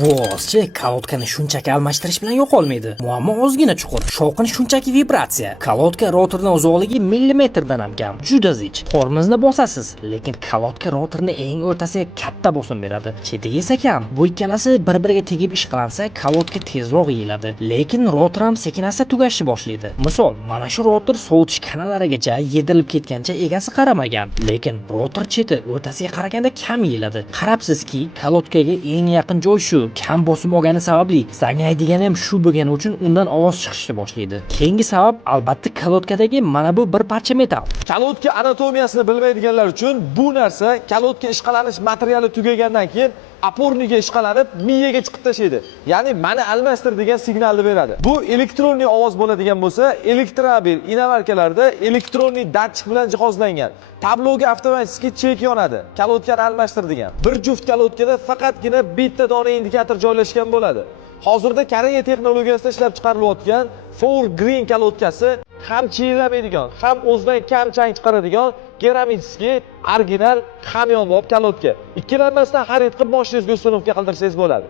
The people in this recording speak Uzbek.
Bu ovozchi kalotkani shunchaki almashtirish bilan yo'qolmaydi. Muammo ozgina chuqur. Shovqin shunchaki vibratsiya. Kalotka rotorning uzoqligi millimetrdan ham kam. Juda zich. Tormozni bosasiz, lekin kalotka rotorning eng o'rtasiga katta bosim beradi. Chetiga esa kam. Bu ikkalasi bir-biriga tegib ishqalansa, kalotka tezroq yeyiladi, lekin rotor ham sekin-asta tugashni boshlaydi. Misol, mana shu rotor sovutish kanallarigacha yetilib ketgancha egasi qaramagan, lekin rotor cheti o'rtasiga qaraganda kam yeyiladi. Qarabsizki, kalotkaga eng yaqin joy shu. Kam bosim olgani sababli zagnaydigani ham shu bo'lgani uchun undan ovoz chiqishni boshlaydi. Keyingi sabab albatta kalotkadagi mana bu bir parcha metal. Kalotka anatomiyasini bilmaydiganlar uchun bu narsa kalotka ishqalanish materiali tugagandan keyin oporniga ishqalanib miyaga chiqib tashlaydi. Ya'ni mani almashtir degan signalni beradi. Bu elektronli ovoz bo'ladigan bo'lsa, elektromobil inomarkalarda elektronli datchik bilan jihozlangan. Tabloga avtomatik chek yonadi. Kalotkani almashtir degan. Bir juft kalotkada faqatgina bitta dona indikator joylashgan bo'ladi. Hozirda Koreya texnologiyasida ishlab chiqarilayotgan 4Green kalotkasi ham chiyillamaydigan, ham o'zidan kam chang chiqaradigan keramidskiy original hamyonbop kalotka. Ikkilanmasdan xarid qilib, moshinangizga uстановка qildirsangiz bo'ladi.